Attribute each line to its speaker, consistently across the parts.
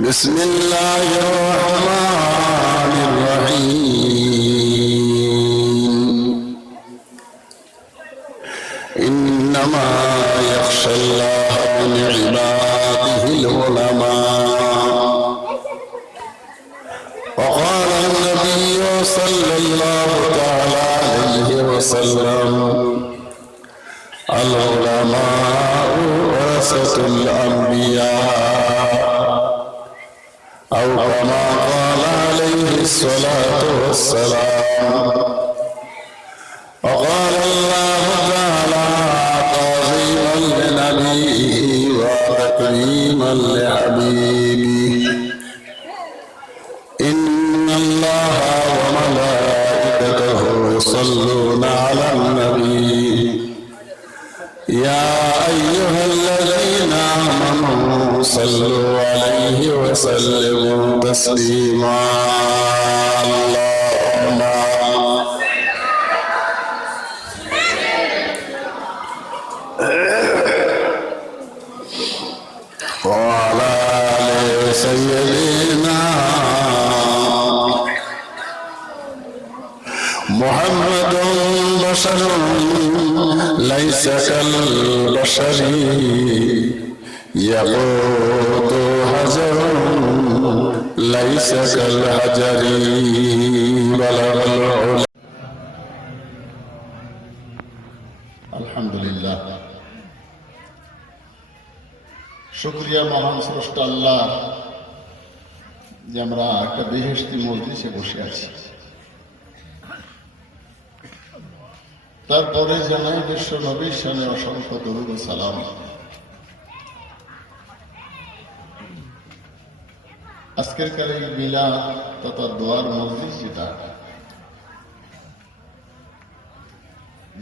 Speaker 1: بسم الله الرحمن ليس كالبشر يقود هجر ليس كالهجر بلغ العلا
Speaker 2: الحمد لله শুক্রিয়া মহান স্রষ্টা আল্লাহ যে আমরা একটা বেহেস্তি মজলিসে বসে আছি তারপরে জানাই বিশ্ব নবীর সামনে অসংখ্য দরুদ সালাম আজকের কালে মিলা তথা দোয়ার মজলিস যেটা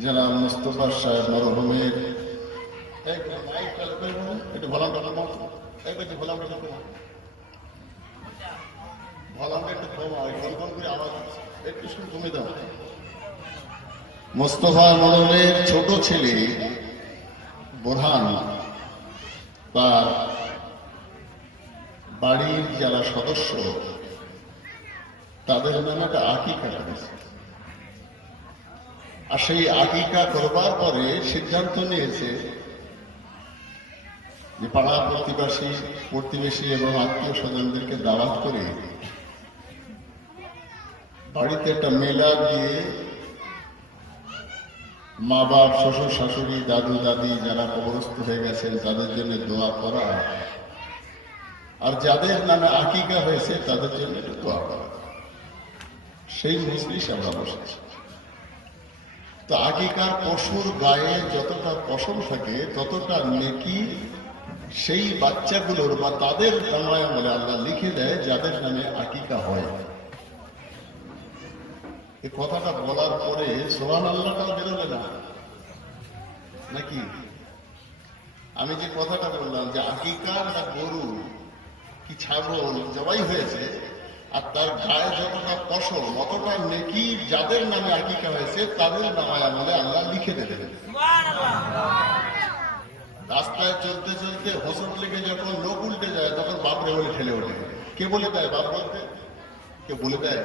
Speaker 2: যারা মুস্তফা সাহেব মরহুমের একটু লোকের একটু। একটু একটু কমে। মোস্তফা মরহুমের ছোট ছেলে বোরহান তার বাড়ির যারা সদস্য, তাদের নামে একটা আকিকা করেছে আর সেই আকিকা করবার পরে সিদ্ধান্ত নিয়েছে যে পাড়া প্রতিবাসী, প্রতিবেশী এবং আত্মীয় স্বজনদেরকে দাওয়াত করে বাড়িতে একটা মেলা দিয়ে মা বাপ, শ্বশুর শাশুড়ি, দাদু, দাদি যারা কবরস্থ হয়ে গেছেন, তাদের জন্য দোয়া করা। আর যাদের নামে আকিকা হয়েছে, তাদের জন্য দোয়া করা। সেই মজলিস আমরা বসেছি। তো আগেকার পশুর গায়ে যতটা পশম থাকে, ততটা নেকি সেই বাচ্চাগুলোর বা তাদের নামায় আমলে আল্লাহ লিখে দেয়, যাদের নামে আকিকা হয়। এই কথাটা বলার পরে সোহান আল্লাহটাও বেরোবে না। নাকি? আমি যে কথাটা বললাম যে আকিকার না গরু কি ছাগল জবাই হয়েছে, আর তার গায়ে যতটা ফসল, অতটা নেকি যাদের নামে আকিকা হয়েছে, তাদের নামায় আমলে আল্লাহ লিখে দেবেন। রাস্তায় চলতে চলতে হোসট লেগে যখন লোক উল্টে যায়, তখন বাপরে বলে ঠেলে ওঠে। কে বলে দেয় বাপ বলতে? কে বলে দেয়?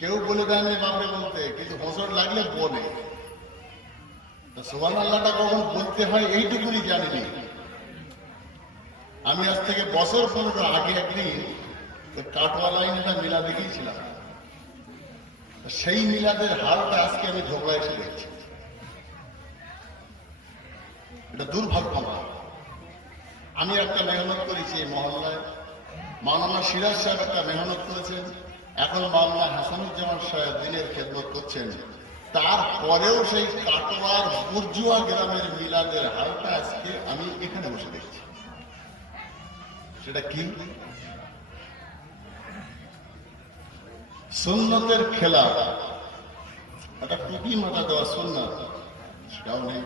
Speaker 2: কেউ বলে দেয়নি বাপরে বলতে, কিন্তু হোসট লাগলে বলে। সোহান আল্লাহটা কখন বলতে হয় এইটুকুনি জানিনি আমি আজ থেকে বছর পনেরো আগে একদিন কাটোয়া লাইনটা মিলা দেখেছিলাম সেই মিলাদের হালটা আজকে আমি ঝোপড়া এসে দেখছি। এটা দুর্ভাগ্য আমার আমি একটা মেহনত করেছি এই মহল্লায়। মাওলানা সিরাজ সাহেব একটা মেহনত করেছেন। এখন মাওলানা হাসানুজ্জামান সাহেব দিনের খেদমত করছেন। তারপরেও সেই কাটোয়ার বুর্জুয়া গ্রামের মিলাদের হালটা আজকে আমি এখানে বসে দেখছি। সেটা কি? সুন্নতের খেলা একটা টুপি মাথা দেওয়া সুন্নত, সেটাও নেই।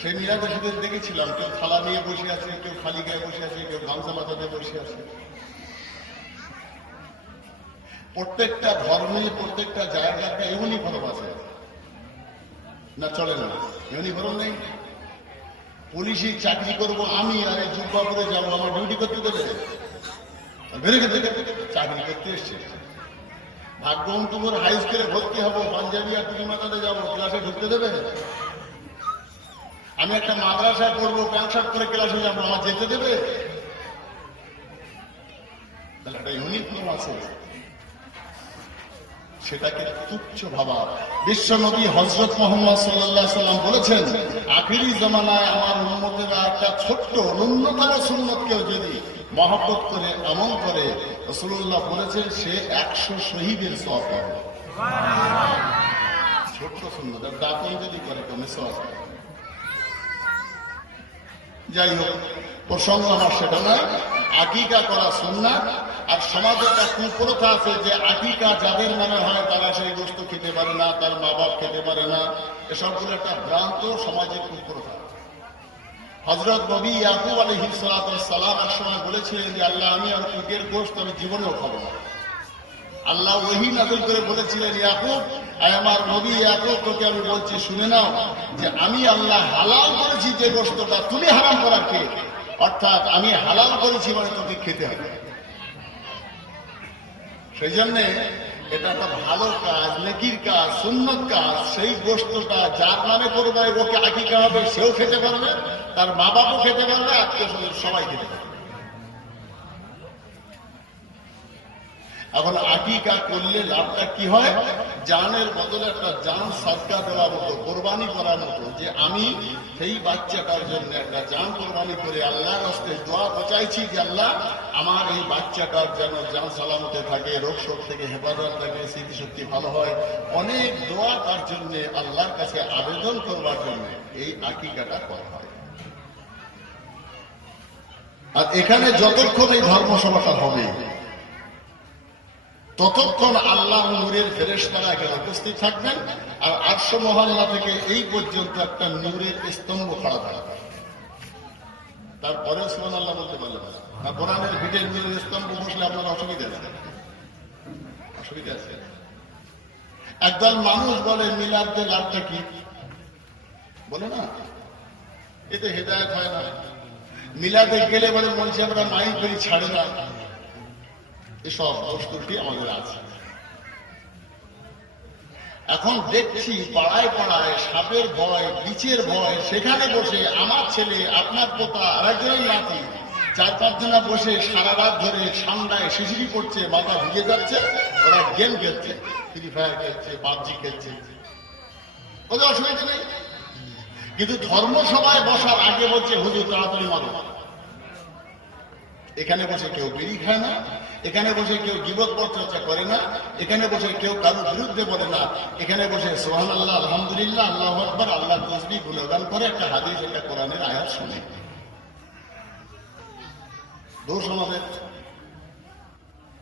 Speaker 2: সেই মিলাদের সাথে দেখেছিলাম, কেউ থালা নিয়ে বসে আছে, কেউ খালি গায়ে বসে আছে, কেউ গামছা দিয়ে বসে আছে। প্রত্যেকটা ধর্মে প্রত্যেকটা জায়গাতে ইউনিফর্ম আছে। না, চলে না। ইউনিফর্ম নেই। পুলিশি চাকরি করব আমি, আর এই যুব্বা করে যাব, আমার ডিউটি করতে দেবে? চাকরি করতে এসছে। ভাগ্যবন্তপুর হাই স্কুলে ভর্তি হব, পাঞ্জাবি আর তুমি মাতাতে যাব ক্লাসে ঢুকতে দেবে? আমি একটা মাদ্রাসায় পড়ব প্যান্ট শার্ট করে ক্লাসে যাব, আমার যেতে দেবে? তাহলে একটা ইউনিক নিয়ম আছে। সেটাকে তুচ্ছ ভাবা। বিশ্ব নবী হজরত মোহাম্মদ সাল্লাহ সাল্লাম বলেছেন, আখিরি জমানায় আমার উন্মতেরা একটা ছোট্ট ন্যূনতম সুন্নতকেও যদি মহব্বত করে, আমল করে রসুল্লাহ বলেছেন, সে একশো শহীদের সব পাবে। ছোট্ট সুন্নত, আর যদি করে, কমে সব যাই হোক, প্রসঙ্গ আমার সেটা নয়, আকিকা করা সুন্নাত আর সমাজে একটা কুপ্রথা আছে যে আকিকা যাদের নামে হয় তারা সেই বস্তু খেতে পারে না, তার মা বাপ খেতে পারে না, এসবগুলো একটা ভ্রান্ত সমাজের কুপ্রথা। হজরত নবী ইয়াকুব আলী সালাম এক সময় বলেছিলেন যে, আল্লাহ, আমি আর উটের গোষ্ঠ আমি জীবনেও খাব না। আল্লাহ ওহি নাজল করে বলেছিলেন, ইয়াকুব আমার নবী ইয়াকুব, তোকে আমি বলছি, শুনে নাও যে আমি আল্লাহ হালাল করেছি যে গোস্তটা তুমি হারাম করার কে? অর্থাৎ আমি হালাল করেছি মানে তোকে খেতে হবে। সেই জন্যে এটা একটা ভালো কাজ, নেকির কাজ, সুন্নত কাজ। সেই গোস্তটা যার নামে করবে ওকে আকিকা হবে সেও খেতে পারবে, তার মা বাবু খেতে পারবে আত্মীয় স্বজন সবাই খেতে পারবে। এখন আকিকা করলে লাভটা কি হয়? জানের বদলে একটা জান সাদকা দেওয়ার মতো, কোরবানি করার মতো, যে আমি সেই বাচ্চাটার জন্য একটা জান কোরবানি করে আল্লাহর হস্তে দোয়া পচাইছি যে আল্লাহ, আমার এই বাচ্চাটার যেন জান সালামতে থাকে, রোগ শোক থেকে হেফাজত থাকে, স্মৃতিশক্তি ভালো হয়। অনেক দোয়া তার জন্য, আল্লাহর কাছে আবেদন করবার জন্য এই আকিকাটা করা হয়। আর এখানে যতক্ষণ এই ধর্মসভাটা হবে ততক্ষণ আল্লাহ নূরের ফেরেশতারা এখানে উপস্থিত থাকবেন আর আটশো মহল্লা থেকে এই পর্যন্ত একটা নূরের স্তম্ভ খাড়া থাকবে। তারপরে সুমান আল্লাহ বলতে পারলেন না। কোরআনের ভিটের নূরের স্তম্ভ বসলে আপনার অসুবিধা আছে? অসুবিধা আছে? একদল মানুষ বলে মিলাদে লাভটা কি? বলে না। এতে হেদায়ত হয় না। মিলাদে গেলে বলে বলছে আমরা মাইক করি ছাড়ে না। এসব বস্তুটি আমাদের আছে। এখন দেখছি পাড়ায় পাড়ায় সাপের ভয় বিচের ভয়, সেখানে বসে আমার ছেলে, আপনার পোতা, আরেকজনের নাতি, চার পাঁচজনা বসে সারা রাত ধরে ঠান্ডায় শিশিরি পড়ছে, মাথা ভিজে যাচ্ছে, ওরা গেম খেলছে ফ্রি ফায়ার খেলছে, পাবজি খেলছে। ওদের অসুবিধা নেই। কিন্তু ধর্মসভায় বসার আগে বলছে, হুজুর, তাড়াতাড়ি মারো। এখানে বসে কেউ বিড়ি খায় না, এখানে বসে কেউ গিবত চর্চা করে না, এখানে বসে কেউ কারোর বিরুদ্ধে বলে না, এখানে বসে সোহান আল্লাহ আলহামদুলিল্লাহ, আল্লাহ আকবর আল্লাহ তসবি গুণগান করে একটা হাদিস, একটা কোরআনের আয়াত শুনে। দোষ আমাদের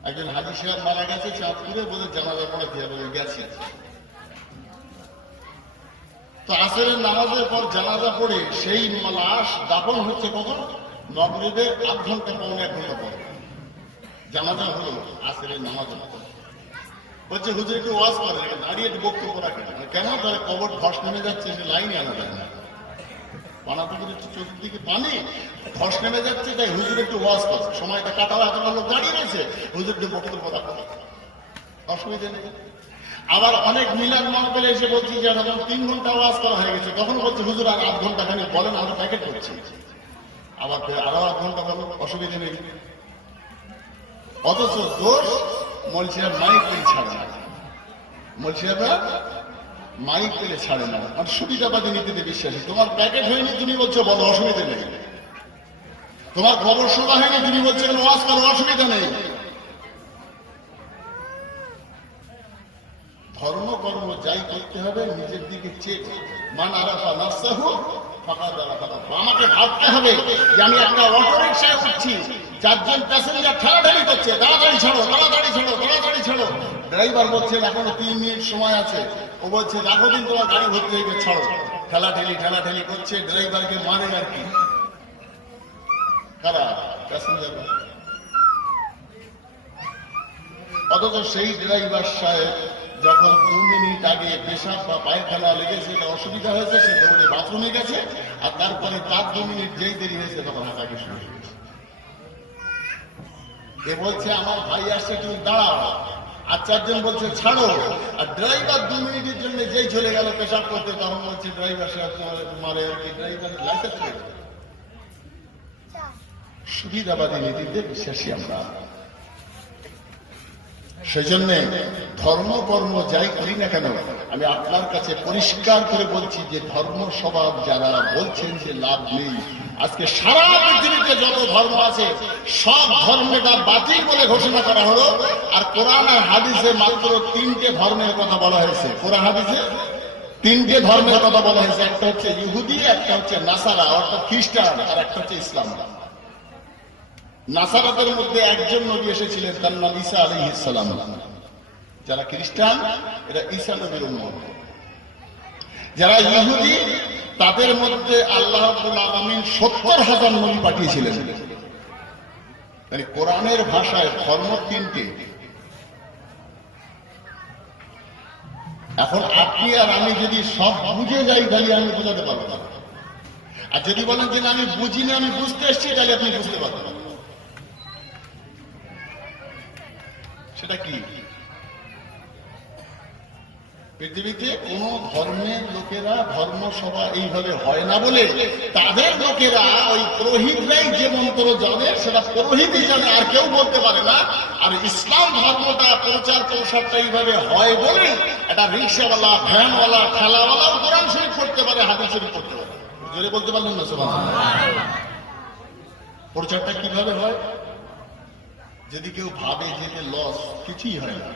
Speaker 2: একজন হাজি সাহেব মারা গেছে চাঁদপুরে, বলে জানাজা পড়াতে হবে গেছে। তো আসরের নামাজের পর জানাজা পড়ে সেই লাশ দাফন হচ্ছে কখন? নবরীদের আধ ঘণ্টা পৌনে এক ঘণ্টা পরে জানাজা হলো আসরের নামাজ বলছে, হুজুর, একটু ওয়াজ করে দাঁড়িয়ে একটু বক্তব্য রাখেন। কেন? তাহলে কবর ধস নেমে যাচ্ছে, সে লাইনে আনা যায় না। পুকুর একটু চতুর্দিকে পানি, ধস নেমে যাচ্ছে, তাই হুজুর একটু ওয়াজ করে সময়টা কাটালে এত লোক দাঁড়িয়ে রয়েছে হুজুর একটু বক্তব্য রাখো অসুবিধা নেই আবার অনেক মিলাদ মহফিলে এসে বলছি যে তিন ঘণ্টা ওয়াজ করা হয়ে গেছে। তখন বলছে, হুজুর, আর আধ ঘণ্টা খানি বলেন, আমরা প্যাকেট করছি। ফের আরও আধ ঘণ্টা বলো অসুবিধা নেই। অথচ দোষ মলসিয়া মাইক পেলে ছাড়ে না। মলসিয়াটা মাইক পেলে ছাড়ে না। আর সুবিধাবাদী নীতিতে বিশ্বাসী। তোমার প্যাকেট হয়নি, তুমি বলছো, বলো, অসুবিধা নেই। তোমার খবর শোনা হয়নি, তুমি বলছো, কেন ওয়াজ করো, অসুবিধা নেই। ধর্ম কর্ম যাই করতে হবে, নিজের দিকে চেক মান আরাফা দ্বারা ফাঁকা আমাকে ভাবতে হবে যে আমি একটা অটো রিক্সায় উঠছি চারজন প্যাসেঞ্জার ঠেলাঠেলি করছে। তাড়াতাড়ি ছাড়ো তাড়াতাড়ি ছাড়ো তাড়াতাড়ি ছাড়ো। ড্রাইভার বলছে, এখনও তিন মিনিট সময় আছে। ও বলছে রাখো দিন তোমার গাড়ি ভর্তি হয়ে গেছে, ছাড়ো। ঠেলাঠেলি ঠেলাঠেলি করছে, ড্রাইভারকে মানে আর কি। কারা? প্যাসেঞ্জার অথচ সেই ড্রাইভার সাহেব যখন দু মিনিট আগে পেশাব বা পায়খানা লেগেছে এটা অসুবিধা হয়েছে সে দৌড়ে বাথরুমে গেছে আর তারপরে তার দু মিনিট যেই দেরি হয়েছে তখন হাঁটাকে শুরু এ বলছে আমার ভাই আসছে তুমি দাঁড়াও। আর চারজন বলছে ছাড়ো। আর ড্রাইভার দু মিনিটের জন্য যেই চলে গেল পেশাব করতে তখন বলছে ড্রাইভার সাহেব তোমার তোমার ড্রাইভার লাইসেন্স সুবিধাবাদী নীতিতে বিশ্বাসী আমরা। সেই জন্য ধর্ম, কর্ম যাই করি না কেন, আমি আপনার কাছে পরিষ্কার করে বলছি যে ধর্ম স্বভাব যারা বলছেন যে লাভ নেই। আজকে সারা পৃথিবীতে যত ধর্ম আছে, সব ধর্মটা বাতিল বলে ঘোষণা করা হলো। আর কোরআন আর হাদিসে মাত্র তিনটে ধর্মের কথা বলা হয়েছে। কোরআন হাদিসে তিনটে ধর্মের কথা বলা হয়েছে। একটা হচ্ছে ইহুদি, একটা হচ্ছে নাসারা, অর্থাৎ খ্রিস্টান, আর একটা হচ্ছে ইসলাম। নাসারাদের মধ্যে একজন নবী এসেছিলেন, তার নাম ঈসা আলী ইসলাম যারা খ্রিস্টান, এরা ঈসা নবীর যারা ইহুদি, তাদের মধ্যে আল্লাহ আলামিন সত্তর হাজার নবী পাঠিয়েছিলেন। মানে কোরআনের ভাষায় ধর্ম তিনটে। এখন আপনি আর আমি যদি সব বুঝে যাই, তাহলে আমি বোঝাতে পারব না। আর যদি বলেন যে আমি বুঝি না আমি বুঝতে এসছি, তাহলে আপনি বুঝতে পারবেন না সেটা কি? পৃথিবীতে কোন ধর্মের লোকেরা ধর্ম সভা এইভাবে হয় না বলে তাদের লোকেরা ওই পুরোহিতরাই যে মন্ত্র জানে, সেটা পুরোহিতই জানে, আর কেউ বলতে পারে না। আর ইসলাম ধর্মটা, প্রচার প্রসারটা এইভাবে হয় বলে এটা রিক্সাওয়ালা, ভ্যানওয়ালা, ঠেলাওয়ালাও কোরআন শরীফ করতে পারে, হাদিস শরীফ করতে পারে। জোরে বলতে পারলেন না সবাই প্রচারটা কীভাবে হয়? যদি কেউ ভাবে যে লস কিছুই হয় না।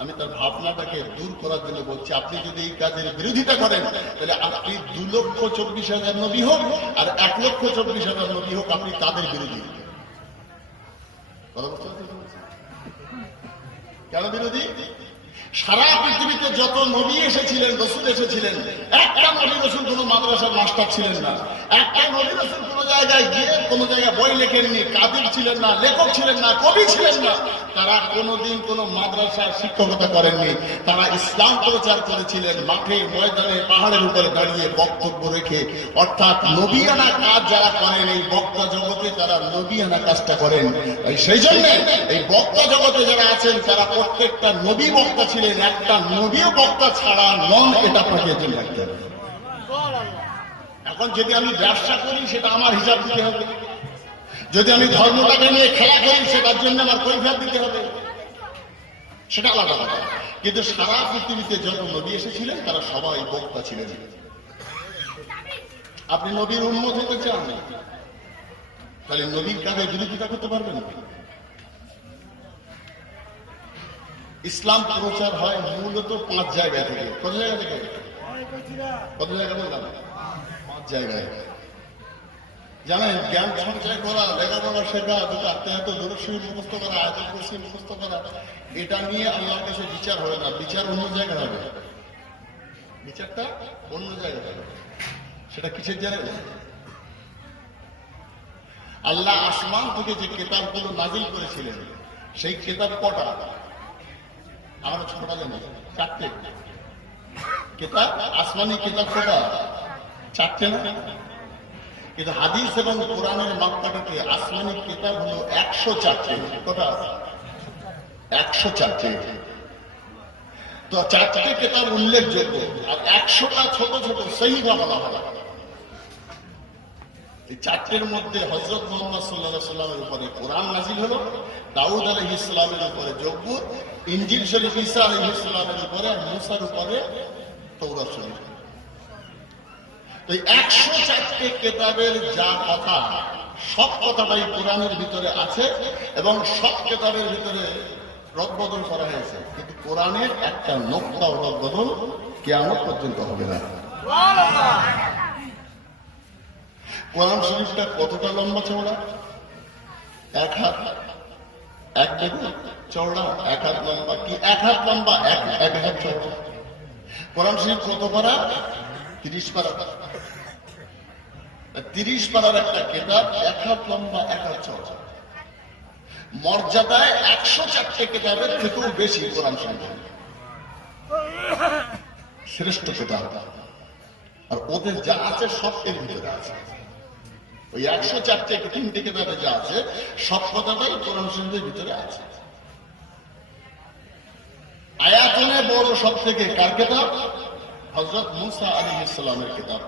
Speaker 2: আমি তার ভাবনাটাকে দূর করার জন্য বলছি, আপনি যদি এই কাজের বিরোধিতা করেন, তাহলে আপনি দু লক্ষ চব্বিশ হাজার নবী হোক আর এক লক্ষ চব্বিশ হাজার নবী হোক, আপনি তাদের বিরোধী। কেন বিরোধী? সারা পৃথিবীতে যত নবী এসেছিলেন, রসুল এসেছিলেন, একটা নবী রসুল কোন মাদ্রাসার মাস্টার ছিলেন না। একটা নবী রসুল কোন জায়গায় গিয়ে কোন জায়গায় বই লেখেননি, কাদির ছিলেন না, লেখক ছিলেন না, কবি ছিলেন না। তারা কোনোদিন কোন মাদ্রাসার শিক্ষকতা করেননি। তারা ইসলাম প্রচার করেছিলেন, মাঠে, ময়দানে, পাহাড়ের উপরে দাঁড়িয়ে বক্তব্য রেখে। অর্থাৎ নবীয়ানা কাজ যারা করেন, এই বক্তা জগতে তারা নবীয়ানা কাজটা করেন। সেই জন্য এই বক্তা জগতে যারা আছেন, তারা প্রত্যেকটা নবী বক্তা ছিলেন, একটা নবীও বক্তা ছাড়া নন, এটা রাখতে হবে। এখন যদি আমি ব্যবসা করি, সেটা আমার হিসাব দিতে হবে। যদি আমি ধর্মটাকে নিয়ে খেলা করি, সেটার জন্য আমার কৈফিয়ত দিতে হবে। সেটা আলাদা কথা কিন্তু সারা পৃথিবীতে যত নবী এসেছিলেন, তারা সবাই বক্তা ছিলেন। আপনি নবীর উন্মত হতে চান? তাহলে নবীর কাজে বিরোধিতা করতে পারবেন ইসলাম প্রচার হয় মূলত পাঁচ জায়গা থেকে। কত জায়গা থেকে? কত জায়গা বললাম? জায়গায়। জানেন, জ্ঞান সঞ্চয় করা, লেখাপড়া শেখা, দুটো আত্মীয়ত দূরস্বী মুখস্থ করা, আয়তন কুরসি মুখস্থ করা, এটা নিয়ে আল্লাহর কাছে বিচার হবে না, বিচার অন্য জায়গায় হবে। বিচারটা অন্য জায়গায় হবে। সেটা কিসের জানেন আল্লাহ আসমান থেকে যে কেতাবগুলো নাজিল করেছিলেন, সেই কেতাব কটা? আমরা ছোটটা জানি, চারটে। কেতাব, আসমানি কেতাব কটা? চারটে না? কিন্তু হাদিস এবং কোরআনের মাপকাঠিতে আসমানি কেতাব হলো একশো চারটে। কটা? একশো চারটে। তো চারটে কেতাব উল্লেখযোগ্য, আর একশোটা ছোট ছোট সেই বলা হয় এই চারটের মধ্যে হজরত মোহাম্মদ সাল্লাহ সাল্লামের উপরে কোরআন নাজিল হলো, দাউদ আলহ ইসলামের উপরে জব্বুর ইঞ্জিল শরীফ ইসা আলহ ইসলামের উপরে, আর মুসার উপরে তৌরা শরীফ। একশো চারটে কেতাবের যা কথা, সব কথাটাই কোরআনের ভিতরে আছে এবং সব কেতাবের ভিতরে রদবদল করা হয়েছে। কিন্তু কোরআনের একটা নোক্তা রদবদল কেমন পর্যন্ত হবে না। কোরআন শরীফটা কতটা লম্বা চওড়া? এক হাত, এক চওড়া, এক হাত লম্বা কি এক হাত লম্বা? এক এক হাত চওড়া। কোরআন শরীফ কত পারা? তিরিশ পারা। তিরিশ পারার একটা কেতাব, এক হাত লম্বা, এক হাত চওড়া। মর্যাদায় একশো চারটে কেতাবের থেকেও বেশি কোরআন শরীফ শ্রেষ্ঠ কিতাব। আর ওদের যা আছে সব এর ভিতরে আছে। ওই একশো চারটে তিনটে কিতাবে যা আছে, সব কথাটাই কোরআন শরীফের ভিতরে আছে। আয়াতনে বড় সব থেকে কার কিতাব? হজরত মুসা আলী ইসলামের কিতাব।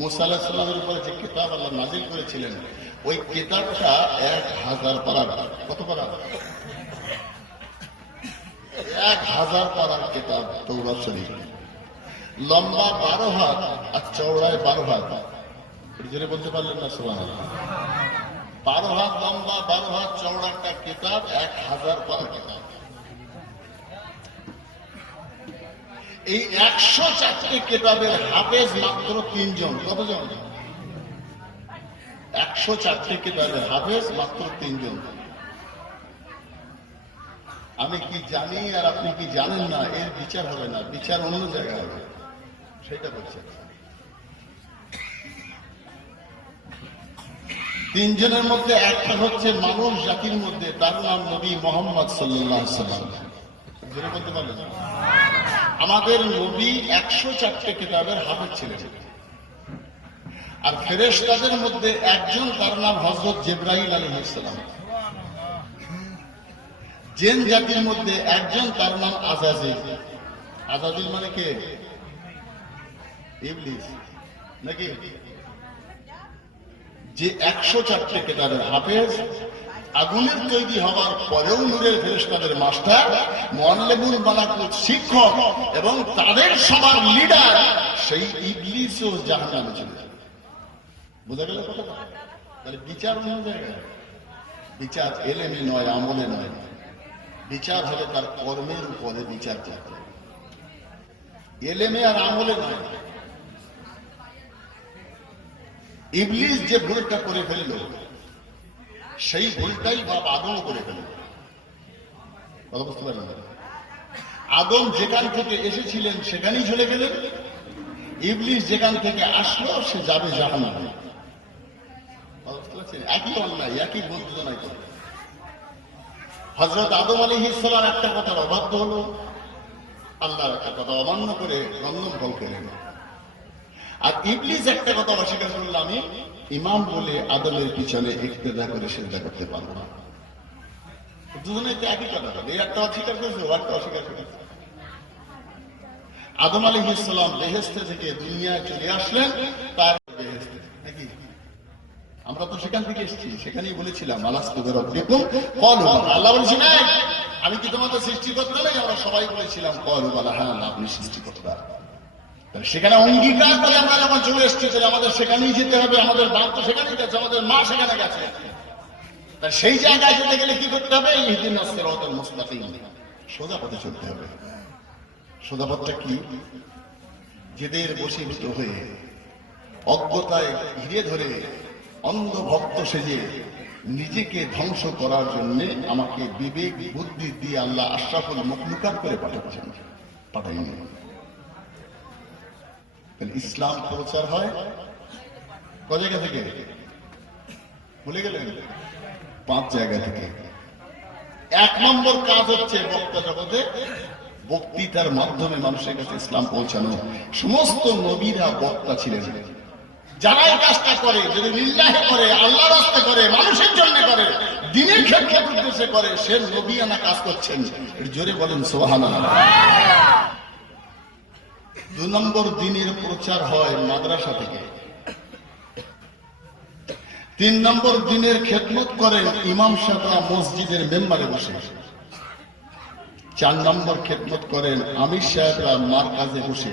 Speaker 2: মুসা আলাহ সাল্লামের উপরে যে কিতাব আল্লাহ নাজিল করেছিলেন, ওই কিতাবটা এক হাজার পারার। কত পারা এক হাজার পারার কিতাব তৌরা শরীফ। লম্বা বারো হাত আর চওড়ায় বারো হাত। জোরে বলতে পারলেন না সোমান বারো হাত লম্বা, বারো হাত চওড়া একটা কিতাব, এক হাজার পারা কিতাব। এই একশো চারটে কিতাবের হাফেজ মাত্র তিনজন। কতজন? একশো চারটে কিতাবের হাফেজ মাত্র তিনজন। আমি কি জানি আর আপনি কি জানেন না? এর বিচার হবে না। বিচার অন্য জায়গায় হবে। সেটা বলছে। তিনজনের মধ্যে একটা হচ্ছে মানুষ জাতির মধ্যে, তার নাম নবী মোহাম্মদ সাল্লাম বলতে পারলেন আমাদের নবী একশো চারটে কিতাবের হাফেজ ছিলেন। আর ফেরেশতাদের মধ্যে একজন তার নাম হজরত জেব্রাহিল আলী ইসলাম জেন জাতির মধ্যে একজন তার নাম আজাজিল আজাজিল মানে কে? ইবলিস। নাকি? যে একশো চারটে কেতাবের হাফেজ আগুনের তৈরি হওয়ার পরেও নূরের ফেরেশতাদের মাস্টার মোয়াল্লেবুল মালাকুত শিক্ষক এবং তাদের সবার লিডার সেই ইবলিসও জাহান্নামে চলে যাবে বোঝা গেল কথা তাহলে বিচার অন্য জায়গায়। বিচার এলেমে নয়, আমলে নয়। বিচার হলে তার কর্মের উপরে বিচার হবে। এলেমে আর আমলে নয়। ইবলিস যে ভুলটা করে ফেলল সেই ভুলটাই বাপ আদম করে ফেলল কথা বুঝতে পারলেন? আদম যেখান থেকে এসেছিলেন, সেখানেই চলে গেলেন। ইবলিস যেখান থেকে আসলো, সে যাবে জাহান্নামে? একই অন্যায়, একই বঞ্চনায় করে। হজরত আদম আলী একটা কথার অবাধ্য হলো, আল্লাহর একটা কথা অমান্য করে রন্ধন ফল আর ইবলিস একটা কথা অস্বীকার করল, আমি ইমাম বলে আদমের পিছনে ইক্তেদা করে সেজদা করতে পারব না। আমরা তো সেখান থেকে এসেছি, সেখানেই বলেছিলাম আমি কি তোমাদের সৃষ্টিকর্তা নাই? আমরা সবাই বলেছিলাম কল হ্যাঁ আপনি সৃষ্টিকর্তা। তাহলে সেখানে অঙ্গীকার করে আমরা যখন চলে এসেছি, তাহলে আমাদের সেখানেই যেতে হবে, আমাদের বাপ তো সেখানেই গেছে, আমাদের মা সেখানে গেছে। তা সেই জায়গায় যেতে গেলে কি করতে হবে? ইহদিন সিরাতাল মুস্তাকিম। সোজা পথে চলতে হবে। সোজা পথটা কি? যেদের বশীভূত হয়ে, অজ্ঞতায় ঘিরে ধরে অন্ধ ভক্ত সেজে নিজেকে ধ্বংস করার জন্য আমাকে বিবেক, বুদ্ধি দিয়ে আল্লাহ আশরাফুল মখলুকাত করে পাঠাচ্ছেন, পাঠাইনি। তাহলে ইসলাম প্রচার হয়? ক জায়গা থেকে ভুলে গেলেন? পাঁচ জায়গা থেকে। এক নম্বর কাজ হচ্ছে বক্তা জগতে বক্তৃতার মাধ্যমে মানুষের কাছে ইসলাম পৌঁছানো। সমস্ত নবীরা বক্তা ছিলেন। যারা এই কাজটা করে, যদি নিল্লাহে করে আল্লাহ রাস্তে করে, মানুষের জন্য করে, দিনের ক্ষেত্রে উদ্দেশ্যে করে, সে নবী আনা কাজ করছেন। জোরে বলেন সোহানা দু নম্বর দিনের প্রচার হয় মাদ্রাসা থেকে। তিন নম্বর দিনের খেদমত করেন ইমাম সাহেবরা মসজিদের মেম্বারে বসে। চার নম্বর খেদমত করেন আমির সাহেবরা মার কাজে বসে।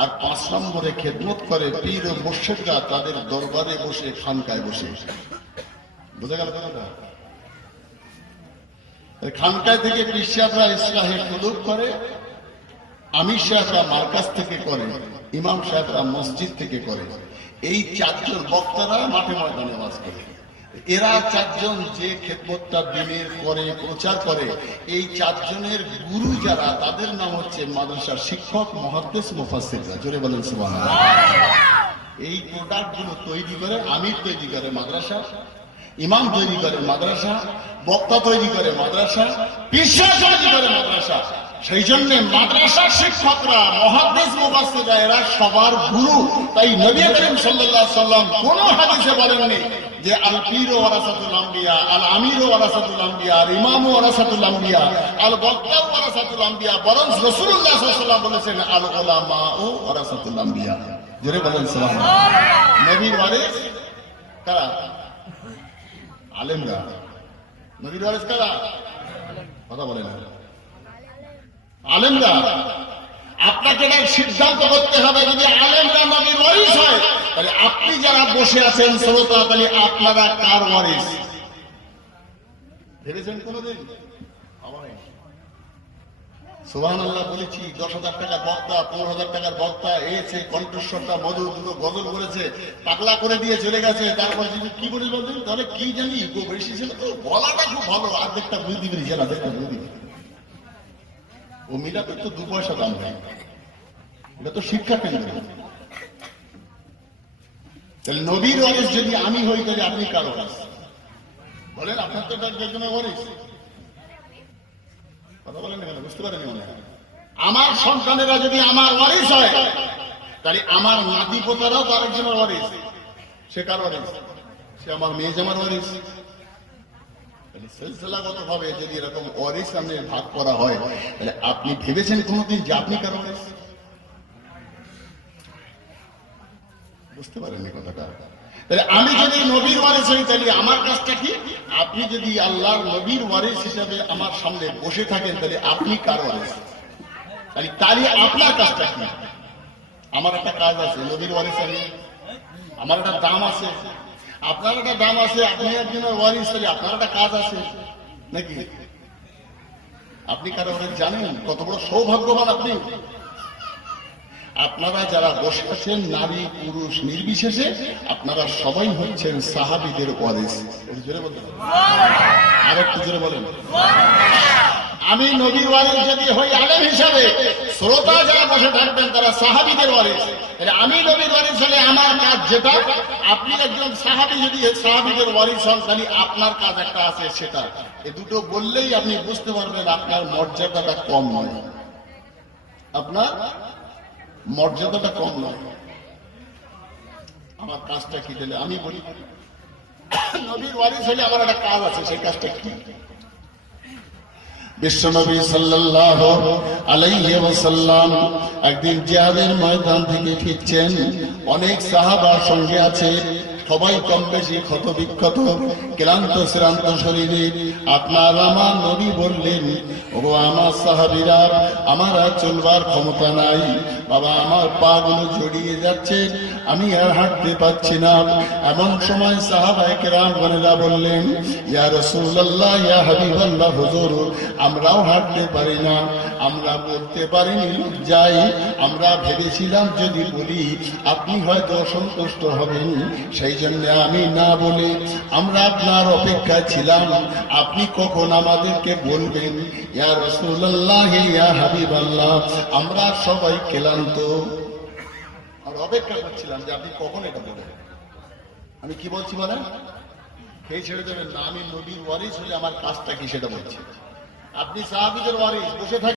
Speaker 2: আর পাঁচ নম্বরে খেদমত করে পীর মোর্শেদরা তাদের দরবারে বসে, খানকায় বসে। বোঝা গেল খানকায় থেকে সাহেবরা ইসলাহে কুলুব করে আমির সাহেবরা মার্কাজ থেকে করে, ইমাম সাহেবরা মসজিদ থেকে করে। এই চারজন বক্তারা মাঠে ময়দানে বাস করে এরা চারজন যে খেদমতটা দিনের করে প্রচার করে, এই চারজনের গুরু যারা, তাদের নাম হচ্ছে মাদ্রাসার শিক্ষক, মহাদ্দেশ, মুফাসসিররা। জোরে বলেন, সুবহানাল্লাহ। এই প্রোডাক্টগুলো তৈরি করে, আমির তৈরি করে মাদ্রাসা, ইমাম তৈরি করে মাদ্রাসা, বক্তা তৈরি করে মাদ্রাসা বিশ্বাস তৈরি করে মাদ্রাসা। সেই জন্য মাদ্রাসার শিক্ষকরা মহাদেশ মুবাসিরা এরা সবার গুরু। তাই নবী করিম সাল্লাল্লাহু সাল্লাম কোন হাদিসে বলেননি যে আল পীর ওয়ারাসাতুল আল আমির ওয়ারাসাতুল আল ইমাম ওয়ারাসাতুল আম্বিয়া আল বক্তা ওয়ারাসাতুল আম্বিয়া বরং রাসূলুল্লাহ সাল্লাল্লাহু বলেছেন আল উলামা ও ওয়ারাসাতুল আম্বিয়া। জোরে বলেন নবীর ওয়ারিস কারা? আলেমরা। নবীর ওয়ারিস কারা? কথা বলে না। আলেমরা, আপনাকে এটা সিদ্ধান্ত করতে হবে, যদি আলেমরা নবীর ওয়ারিস হয়, তাহলে আপনি যারা বসে আছেন শ্রোতা তাহলে আপনারা কার ওয়ারিস? ভেবেছেন কোনোদিন? দশ হাজার বক্তা, পনেরো হাজার বক্তা কণ্ঠস্বরটা করেছে, পাগলা করে দিয়ে চলে গেছে, তারপর যদি কি বলি বলতেন তাহলে কি জানি বেশি ছিল তো খুব ভালো ও মিলাপের তো দু পয়সা দাম নেই। এটা তো শিক্ষা কেন্দ্র। তাহলে নবীর ওয়ারিস যদি আমি হই, তাহলে আপনি কারও বলেন, আপনার তো একজনের ওয়ারিস কথা বলেন না বুঝতে পারেন মনে আমার সন্তানেরা যদি আমার ওয়ারিস হয়, তাহলে আমার নাতি পোতারাও তার একজনের ওয়ারিস সে কার ওয়ারিস সে আমার মেয়ে জামার ওয়ারিস তাহলে সিলসিলাগত ভাবে যদি এরকম ওয়ারিস সামনে ভাগ করা হয়, তাহলে আপনি ভেবেছেন কোনোদিন যে আপনি কার বুঝতে পারেননি কথাটা। আমি যদি নবীর ওয়ারিস হই, তাহলে আমার কাজটা কি? আপনি যদি আল্লাহর নবীর ওয়ারিস হিসাবে আমার সামনে বসে থাকেন, তাহলে আপনি কার ওয়ারিস তাহলে তাহলে আপনার কাজটা কি? আমার একটা কাজ আছে, নবীর ওয়ারিস আমি, আমার একটা দাম আছে। আপনার একটা দাম আছে, আপনি একজনের ওয়ারিস আপনার একটা কাজ আছে। নাকি? আপনি কারও ওয়ারিস জানেন? কত বড় সৌভাগ্যবান আপনি। আপনারা যারা বসে আছেন, নারী, পুরুষ, নির্বিশেষে, আপনারা সবাই হচ্ছেন সাহাবিদের ওয়ারিস বলতে আর একটু জোরে বলেন। আমি নবীর ওয়ারিস যদি হই আলেম হিসাবে, শ্রোতা যারা বসে থাকবেন তারা সাহাবিদের ওয়ারিস। আমি নবীর ওয়ারিস হলে আমার কাজ যেটা, আপনি একজন সাহাবি যদি সাহাবিদের ওয়ারিস হন, তাহলে আপনার কাজ একটা আছে সেটা। এ দুটো বললেই আপনি বুঝতে পারবেন আপনার মর্যাদাটা কম নয়। আপনার মর্যাদাটা কম নয়। আমার কাজটা কি দিলে আমি বলি? নবীর ওয়ারিস হলে আমার একটা কাজ আছে, সেই কাজটা কি? বিশ্বনবী সাল্লাহ আলাইহি ওয়াসাল্লাম একদিন জিহাদের ময়দান থেকে ফিরছেন। অনেক সাহাবা সঙ্গে আছে। সবাই কম বেশি ক্ষত বিক্ষত, ক্লান্ত, শ্রান্ত শরীরে। আপনার আমার নবী বললেন ও আমার সাহাবীরা, আমার আর চলবার ক্ষমতা নাই। বাবা, আমার পা গুলো জড়িয়ে যাচ্ছে, আমি আর হাঁটতে পারছি না। এমন সময় সাহাবায়ে কেরাম গনেরা বললেন, ইয়া রাসূলুল্লাহ, ইয়া হাবিবাল্লাহ, হুজুর, আমরাও হাঁটতে পারি না। আমরা বলতে পারিনি যাই। আমরা ভেবেছিলাম যদি বলি, আপনি হয়তো অসন্তুষ্ট হবেন। সেই জন্য আমি না বলে আমরা আপনার অপেক্ষায় ছিলাম। আপনি কখন আমাদেরকে বলবেন, ইয়া রাসূলুল্লাহ, ইয়া হাবিবাল্লাহ, আমরা সবাই ক্লান্ত। আর অপেক্ষা করছিলাম যে আপনি কখন এটা বলবেন। আমি কি বলছি বলেন? সেই ছেড়ে দেবেন না। আমি নবীর ওয়ারিস হলে আমার কাজটা কি সেটা বলছি। আপনি সাহাবিদের ওয়ারিস বসে থাকেন